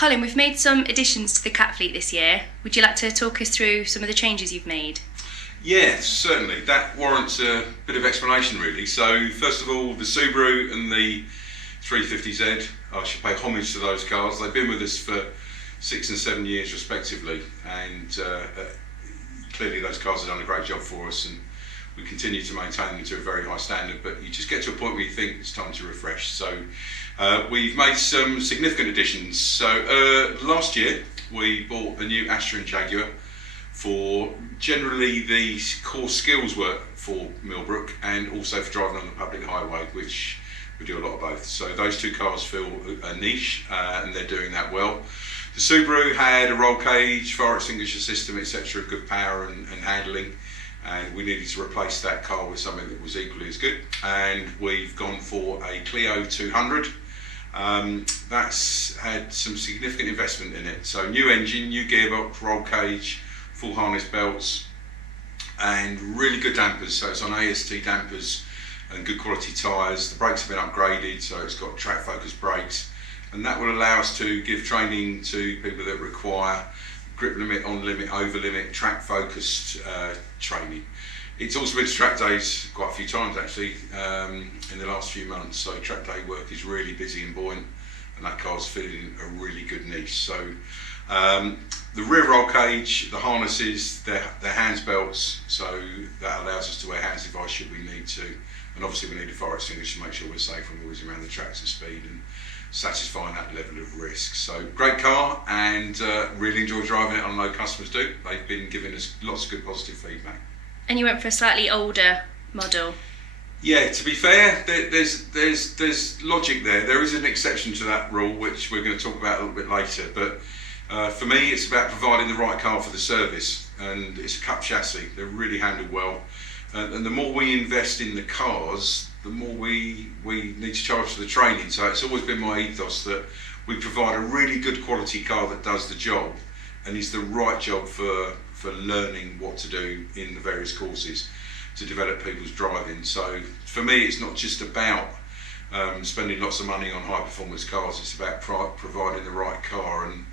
Colin, we've made some additions to the Cat fleet this year. Would you like to talk us through some of the changes you've made? Yeah, certainly. That warrants a bit of explanation really. So first of all, the Subaru and the 350Z, I should pay homage to those cars. They've been with us for 6 and 7 years respectively, and clearly those cars have done a great job for us, and we continue to maintain them to a very high standard, but you just get to a point where you think it's time to refresh. So we've made some significant additions. So last year we bought a new Astra and Jaguar for generally the core skills work for Millbrook and also for driving on the public highway, which we do a lot of both. So those two cars fill a niche and they're doing that well. The Subaru had a roll cage, fire extinguisher system, etc., good power and handling, and we needed to replace that car with something that was equally as good, and we've gone for a Clio 200. That's had some significant investment in it, so new engine, new gearbox, roll cage, full harness belts, and really good dampers. So it's on AST dampers and good quality tyres. The brakes have been upgraded, so it's got track focused brakes, and that will allow us to give training to people that require grip limit, on limit, over limit, track focused training. It's also been to track days quite a few times actually in the last few months, so track day work is really busy and buoyant, and that car's filling a really good niche. So the rear roll cage, the harnesses, they're hands belts, so that allows us to wear hands device should we need to, and obviously we need a fire extinguisher to make sure we're safe when we're whizzing around the tracks at speed and satisfying that level of risk. So great car, and really enjoy driving it. I know customers do. They've been giving us lots of good positive feedback. And you went for a slightly older model. Yeah, to be fair, there's logic there. There is an exception to that rule, which we're going to talk about a little bit later, but for me it's about providing the right car for the service, and it's a cup chassis. They're really handled well, and the more we invest in the cars, the more we need to charge for the training. So it's always been my ethos that we provide a really good quality car that does the job and is the right job for learning what to do in the various courses to develop people's driving. So for me it's not just about spending lots of money on high performance cars, it's about providing the right car, and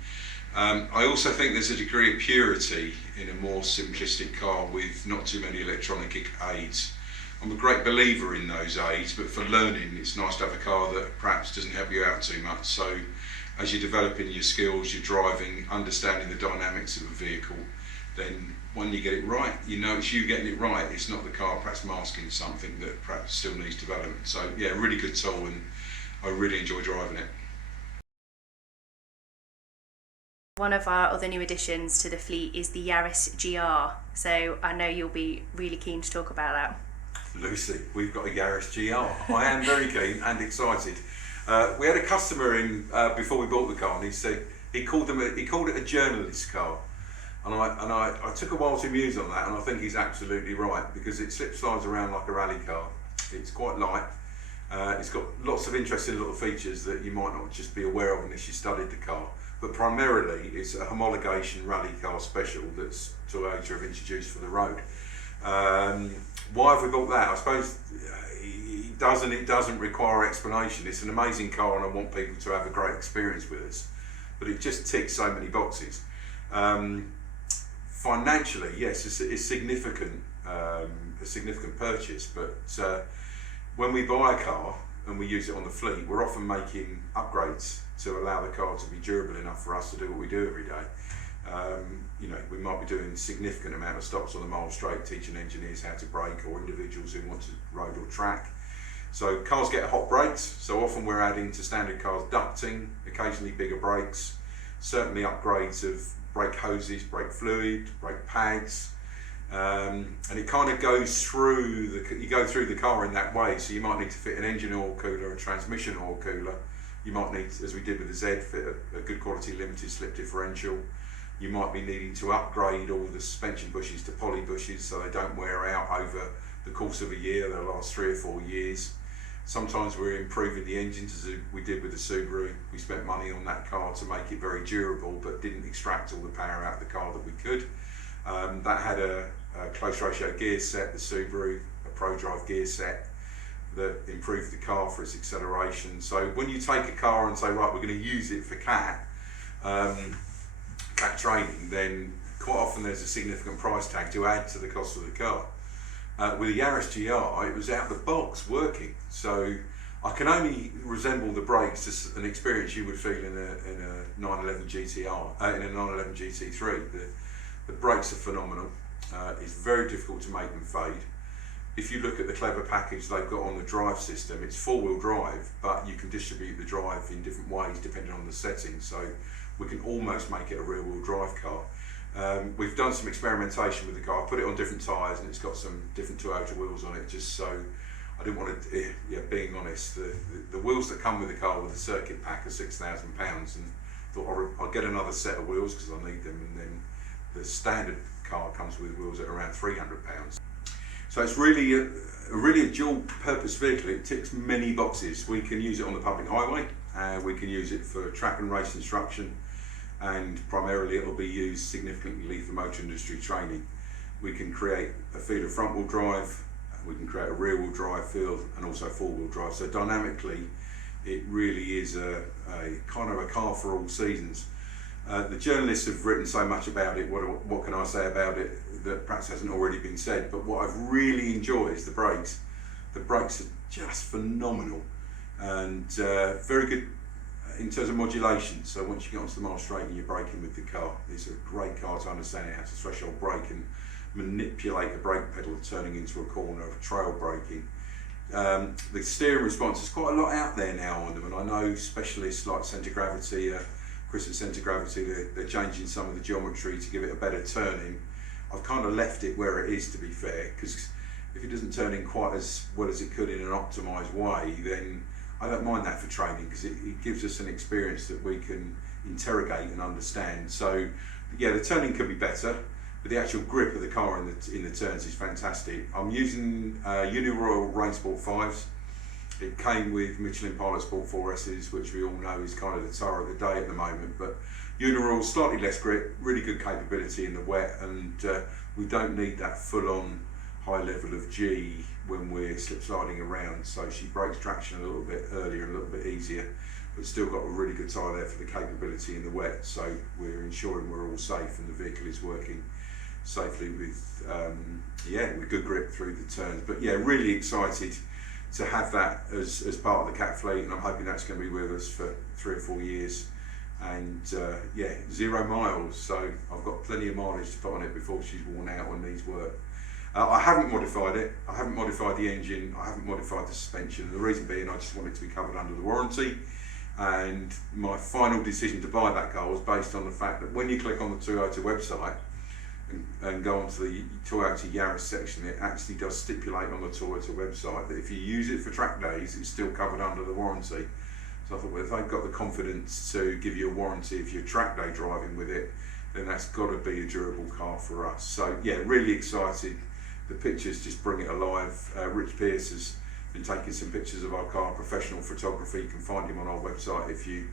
I also think there's a degree of purity in a more simplistic car with not too many electronic aids. I'm a great believer in those aids, but for learning it's nice to have a car that perhaps doesn't help you out too much. So as you're developing your skills, you're driving, understanding the dynamics of a vehicle, then when you get it right, you know it's you getting it right. It's not the car perhaps masking something that perhaps still needs development. So yeah, really good tool, and I really enjoy driving it. One of our other new additions to the fleet is the Yaris GR, so I know you'll be really keen to talk about that. Lucy, we've got a Yaris GR. I am very keen and excited. We had a customer in before we bought the car, and he said he called it a journalist car, and I took a while to muse on that, and I think he's absolutely right, because it slip slides around like a rally car. It's quite light. It's got lots of interesting little features that you might not just be aware of unless you studied the car. But primarily, it's a homologation rally car special that's Toyota have introduced for the road. Why have we bought that? I suppose it doesn't require explanation. It's an amazing car, and I want people to have a great experience with us. But it just ticks so many boxes. Financially, yes, it's a significant purchase. But when we buy a car and we use it on the fleet, we're often making upgrades to allow the car to be durable enough for us to do what we do every day. You know, we might be doing a significant amount of stops on the mile straight, teaching engineers how to brake, or individuals who want to road or track. So cars get hot brakes, so often we're adding to standard cars ducting, occasionally bigger brakes, certainly upgrades of brake hoses, brake fluid, brake pads, and it kind of goes through you go through the car in that way. So you might need to fit an engine oil cooler, a transmission oil cooler. You might need, as we did with the Z, fit a good quality limited slip differential. You might be needing to upgrade all the suspension bushes to poly bushes so they don't wear out over the course of a year. They'll last 3 or 4 years. Sometimes we're improving the engines, as we did with the Subaru. We spent money on that car to make it very durable, but didn't extract all the power out of the car that we could. That had a close ratio gear set, the Subaru, a ProDrive gear set that improved the car for its acceleration. So when you take a car and say, right, we're going to use it for CAT, cat training, then quite often there's a significant price tag to add to the cost of the car. With the Yaris GR, it was out of the box working, so I can only resemble the brakes to an experience you would feel in a 911 GTR, in a 911 GT3. The brakes are phenomenal. It's very difficult to make them fade. If you look at the clever package they've got on the drive system, it's four-wheel drive, but you can distribute the drive in different ways depending on the settings, so we can almost make it a rear-wheel drive car. We've done some experimentation with the car, put it on different tyres, and it's got some different Toyota wheels on it, just so I didn't want to, being honest, the wheels that come with the car with the circuit pack are £6,000, and thought I'll get another set of wheels because I need them, and then the standard car comes with wheels at around £300. So it's really a dual purpose vehicle. It ticks many boxes. We can use it on the public highway, we can use it for track and race instruction, and primarily it will be used significantly for motor industry training. We can create a feel of front wheel drive, we can create a rear wheel drive feel, and also four wheel drive. So dynamically it really is a kind of a car for all seasons. The journalists have written so much about it, what can I say about it that perhaps hasn't already been said, but what I've really enjoyed is the brakes. The brakes are just phenomenal, and very good in terms of modulation. So once you get onto the mile straight and you're braking with the car, it's a great car to understand how to threshold brake and manipulate the brake pedal turning into a corner, trail braking. The steering response is quite a lot out there now on them, and I know specialists like centre gravity, Chris at Centre Gravity, they're changing some of the geometry to give it a better turning. I've kind of left it where it is, to be fair, because if it doesn't turn in quite as well as it could in an optimised way, then I don't mind that for training, because it gives us an experience that we can interrogate and understand. So yeah, the turning could be better, but the actual grip of the car in the turns is fantastic. I'm using Uniroyal Rain Sport 5s. It came with Michelin Pilot Sport 4Ss, which we all know is kind of the tyre of the day at the moment, but Uniroyal, slightly less grip, really good capability in the wet, and we don't need that full-on high level of G when we're slip sliding around, so she breaks traction a little bit earlier and a little bit easier, but still got a really good tyre there for the capability in the wet, so we're ensuring we're all safe and the vehicle is working safely with good grip through the turns. But yeah, really excited to have that as part of the cat fleet, and I'm hoping that's going to be with us for 3 or 4 years. And 0 miles, so I've got plenty of mileage to put on it before she's worn out and needs work. I haven't modified it, I haven't modified the engine, I haven't modified the suspension, and the reason being I just want it to be covered under the warranty. And my final decision to buy that car was based on the fact that when you click on the Toyota website and go onto the Toyota Yaris section, it actually does stipulate on the Toyota website that if you use it for track days, it's still covered under the warranty. So I thought, well, if they've got the confidence to give you a warranty if you're track day driving with it, then that's got to be a durable car for us. So yeah, really excited. The pictures just bring it alive. Rich Pierce has been taking some pictures of our car, professional photography. You can find him on our website if you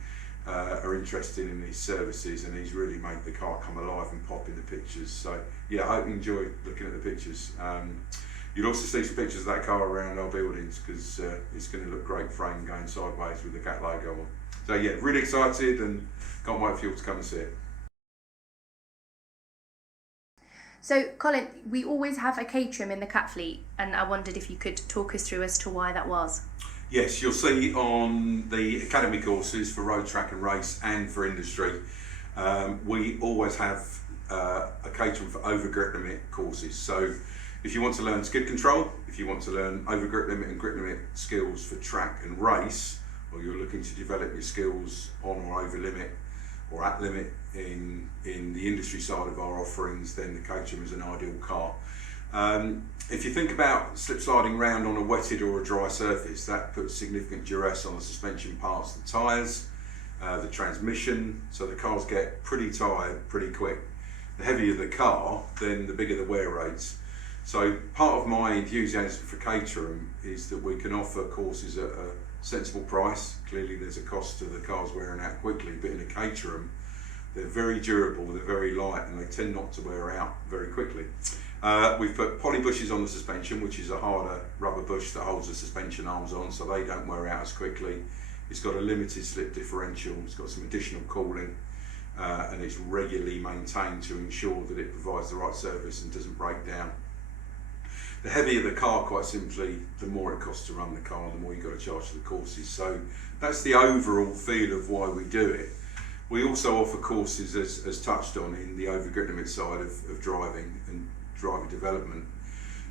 are interested in these services, and he's really made the car come alive and pop in the pictures. So yeah, I hope you enjoy looking at the pictures. You'll also see some pictures of that car around our buildings, because it's going to look great framed going sideways with the CAT logo on. So yeah, really excited and can't wait for you all to come and see it. So Colin, we always have a CATERHAM in the cat fleet, and I wondered if you could talk us through as to why that was. Yes, you'll see on the academy courses for road, track and race and for industry, we always have a CATERHAM for over grip limit courses. So if you want to learn skid control, if you want to learn over grip limit and grip limit skills for track and race, or you're looking to develop your skills on or over limit or at limit in the industry side of our offerings, then the CATERHAM is an ideal car. If you think about slip sliding around on a wetted or a dry surface, that puts significant duress on the suspension parts, the tyres, the transmission, so the cars get pretty tired pretty quick. The heavier the car, then the bigger the wear rates. So part of my enthusiasm for CATERHAM is that we can offer courses at a sensible price. Clearly there's a cost to the cars wearing out quickly, but in a CATERHAM, they're very durable, they're very light, and they tend not to wear out very quickly. We've put poly bushes on the suspension, which is a harder rubber bush that holds the suspension arms on, so they don't wear out as quickly. It's got a limited slip differential, it's got some additional cooling. and it's regularly maintained to ensure that it provides the right service and doesn't break down. The heavier the car, quite simply, the more it costs to run the car, the more you've got to charge for the courses. So that's the overall feel of why we do it. We also offer courses, as touched on, in the over grit limit side of driving and driver development.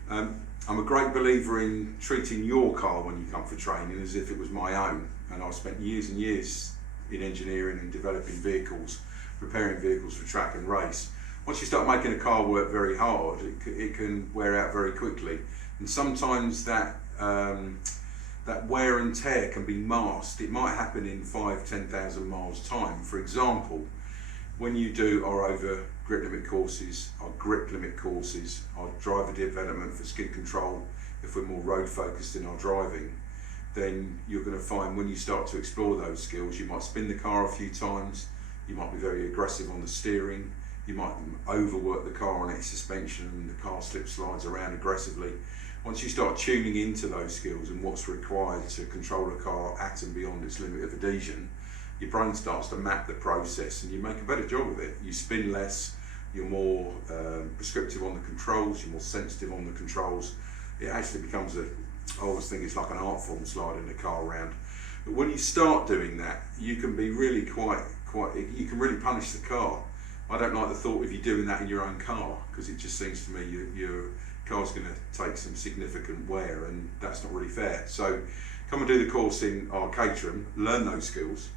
I'm a great believer in treating your car when you come for training as if it was my own, and I've spent years and years in engineering and developing vehicles, preparing vehicles for track and race. Once you start making a car work very hard, it can wear out very quickly, and sometimes that wear and tear can be masked. It might happen in 5,000-10,000 miles time. For example, when you do our over grit limit courses, our grip limit courses, our driver development for skid control, if we're more road focused in our driving, then you're going to find when you start to explore those skills, you might spin the car a few times, you might be very aggressive on the steering, you might overwork the car on its suspension and the car slides around aggressively. Once you start tuning into those skills and what's required to control a car at and beyond its limit of adhesion, your brain starts to map the process and you make a better job of it. You spin less, you're more prescriptive on the controls, you're more sensitive on the controls. It actually becomes I always think it's like an art form sliding the car around. But when you start doing that, you can be really you can really punish the car. I don't like the thought of you doing that in your own car, because it just seems to me your car's going to take some significant wear, and that's not really fair. So come and do the course in our CATERHAM, learn those skills.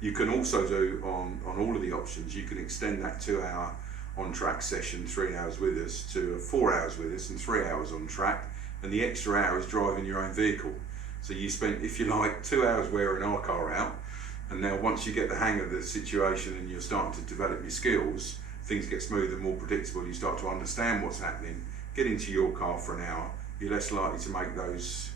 You can also do on all of the options, you can extend that 2-hour on-track session, 3 hours with us, to 4 hours with us and 3 hours on track, and the extra hour is driving your own vehicle. So you spent, if you like, 2 hours wearing our car out, and now once you get the hang of the situation and you're starting to develop your skills, things get smoother, more predictable, you start to understand what's happening, get into your car for an hour, you're less likely to make those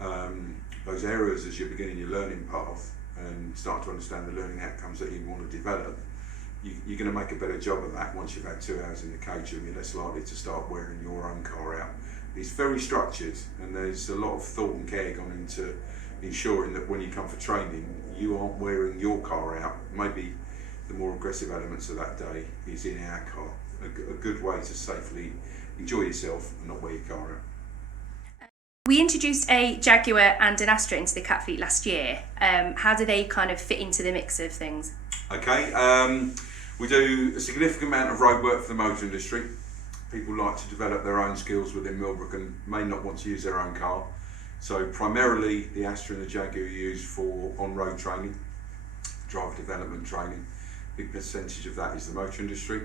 errors as you're beginning your learning path and start to understand the learning outcomes that you want to develop. You're going to make a better job of that once you've had 2 hours in the CATERHAM. You're less likely to start wearing your own car out. It's very structured, and there's a lot of thought and care gone into ensuring that when you come for training, you aren't wearing your car out. Maybe the more aggressive elements of that day is in our car. A good way to safely enjoy yourself and not wear your car out. We introduced a Jaguar and an Astra into the Cat fleet last year. How do they kind of fit into the mix of things? Okay, we do a significant amount of road work for the motor industry. People like to develop their own skills within Millbrook and may not want to use their own car. So primarily the Astra and the Jaguar are used for on-road training, driver development training. A big percentage of that is the motor industry.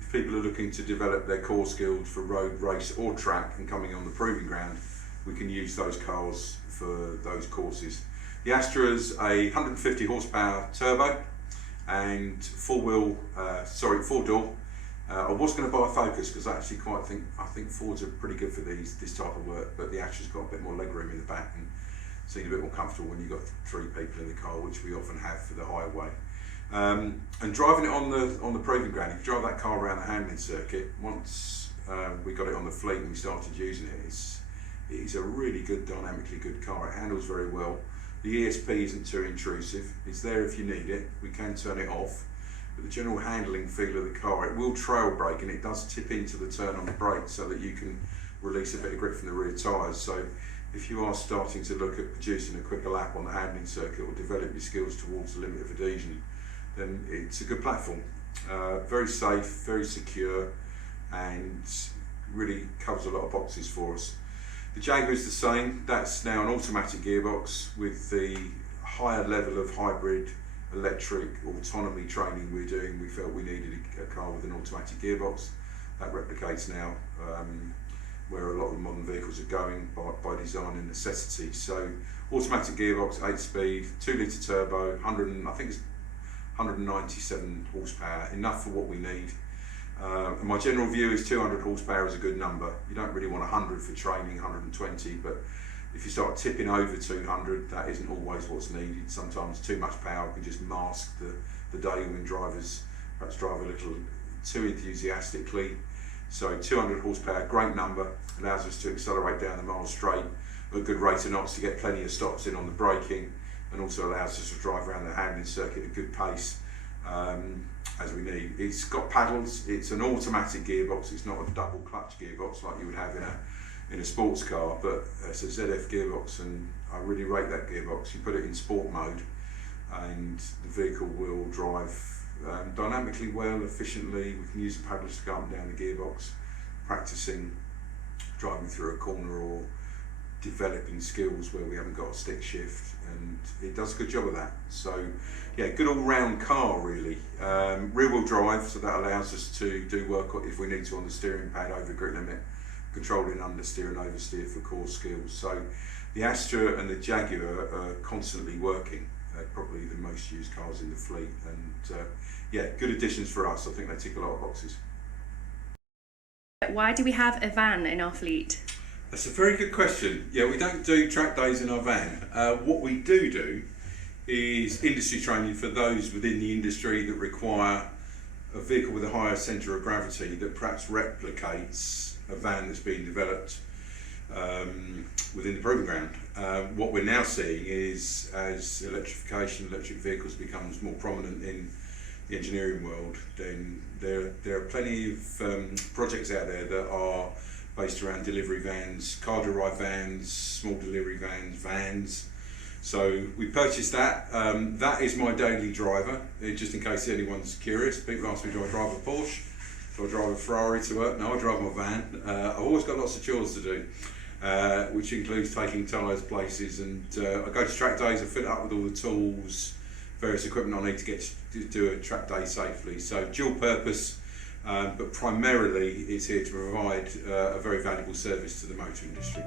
If people are looking to develop their core skills for road, race or track and coming on the proving ground, we can use those cars for those courses. The Astra is a 150 horsepower turbo and four-door. I was going to buy a Focus because I actually I think Fords are pretty good for this type of work, but the Astra's got a bit more legroom in the back and seems a bit more comfortable when you've got 3 people in the car, which we often have for the highway. And driving it on the proving ground, if you drive that car around the handling circuit, once we got it on the fleet and we started using it, it's a really good, dynamically good car. It handles very well. The ESP isn't too intrusive. It's there if you need it. We can turn it off. But the general handling feel of the car, it will trail brake and it does tip into the turn on the brake so that you can release a bit of grip from the rear tyres. So if you are starting to look at producing a quicker lap on the handling circuit or develop your skills towards the limit of adhesion, then it's a good platform. Very safe, very secure, and really covers a lot of boxes for us. The Jaguar is the same. That's now an automatic gearbox. With the higher level of hybrid electric autonomy training we're doing, we felt we needed a car with an automatic gearbox. That replicates now where a lot of modern vehicles are going by design and necessity. So automatic gearbox, 8-speed, 2-litre turbo, I think it's 197 horsepower, enough for what we need. And my general view is 200 horsepower is a good number. You don't really want 100 for training, 120, but if you start tipping over 200, that isn't always what's needed. Sometimes too much power can just mask the day when drivers perhaps drive a little too enthusiastically. So 200 horsepower, great number, allows us to accelerate down the mile straight at a good rate of knots to get plenty of stops in on the braking, and also allows us to drive around the handling circuit at a good pace. as we need. It's got paddles, it's an automatic gearbox, it's not a double clutch gearbox like you would have in a sports car, but it's a ZF gearbox, and I really rate that gearbox. You put it in sport mode and the vehicle will drive dynamically well, efficiently. We can use the paddles to go up and down the gearbox, practicing driving through a corner or developing skills where we haven't got a stick shift, and it does a good job of that. So yeah, good all-round car really. Rear wheel drive, so that allows us to do work if we need to on the steering pad over grip limit, controlling understeer and oversteer for core skills. So the Astra and the Jaguar are constantly working. Probably the most used cars in the fleet, and yeah, good additions for us. I think they tick a lot of boxes. Why do we have a van in our fleet? That's a very good question. Yeah, we don't do track days in our van. What we do is industry training for those within the industry that require a vehicle with a higher centre of gravity that perhaps replicates a van that's being developed within the proving ground. What we're now seeing is, as electrification, electric vehicles becomes more prominent in the engineering world, then there are plenty of projects out there that are based around delivery vans, car-derived vans, small delivery vans. So we purchased that. That is my daily driver, just in case anyone's curious. People ask me, do I drive a Porsche? Do I drive a Ferrari to work? No, I drive my van. I've always got lots of chores to do, which includes taking tyres places, and I go to track days, I fill it up with all the tools, various equipment I need to get to do a track day safely. So dual purpose, but primarily it's here to provide a very valuable service to the motor industry.